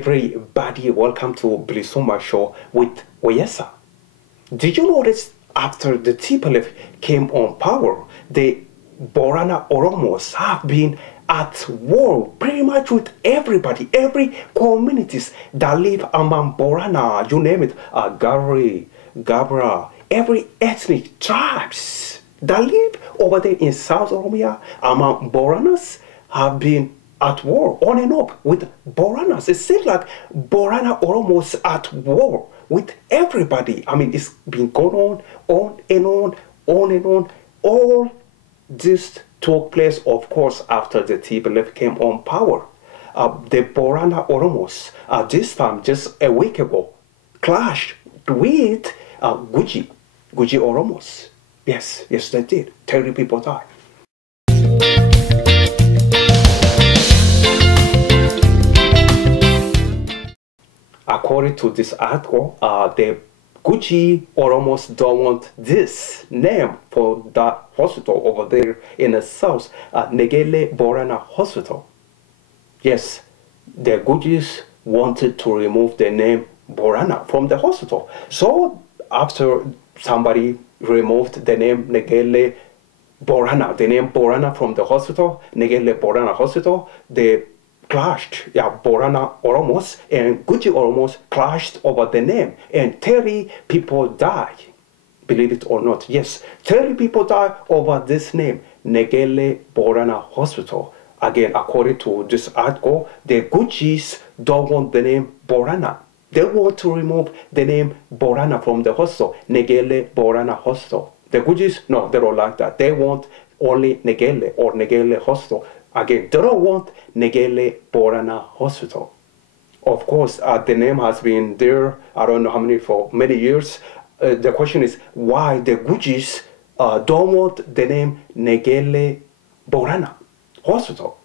everybody, welcome to BilisummaaShow with Oyesa. Did you notice after the TPLF came on power, the Borana Oromos have been at war pretty much with everybody, every communities that live among Borana, you name it, Gari, Gabra, every ethnic tribes that live over there in South Oromia among Boranas have been at war on and off with Boranas. It seems like Borana Oromos at war with everybody. I mean, it's been going on and on and on. All this took place, of course, after the TPLF came on power. The Borana Oromos, this time, just a week ago, clashed with Gujii Oromos. Yes, they did. 30 people died. According to this article, the Gujii Oromos don't want this name for that hospital over there in the south, Negele Borana Hospital. Yes, the Gujiis wanted to remove the name Borana from the hospital. So after somebody removed the name Negele Borana, the name Borana from the hospital, Negele Borana Hospital, they clashed. Yeah, Borana Oromos and Gujii Oromos clashed over the name, and 30 people died. Believe it or not, yes, 30 people died over this name, Negele Borana Hospital. Again, according to this article, the Gujiis don't want the name Borana. They want to remove the name Borana from the hospital, Negele Borana Hospital. The Gujiis, no, they don't like that. They want only Negele or Negele Hospital. Again, they don't want Negele Borana Hospital. Of course, the name has been there, I don't know how many, for many years. The question is why the Gujiis don't want the name Negele Borana Hospital.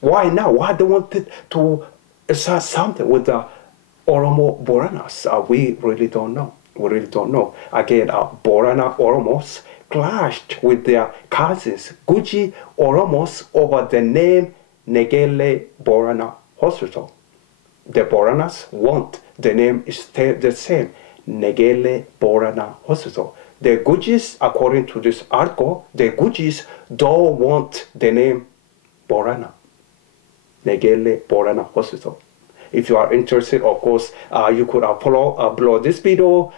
Why now? Why they wanted to start something with the Oromo Boranas? We really don't know. We really don't know. Again, Borana Oromos clashed with their cousins, Gujii Oromos, over the name Negele Borana Hospital. The Boranas want the name stay the same, Negele Borana Hospital. The Gujiis, according to this article, the Gujiis don't want the name Borana, Negele Borana Hospital. If you are interested, of course, you could follow below this video,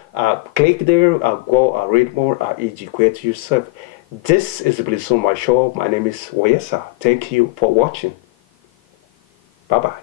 click there, go read more, educate yourself. This is BilisummaaShow. My name is Oyesa. Thank you for watching. Bye-bye.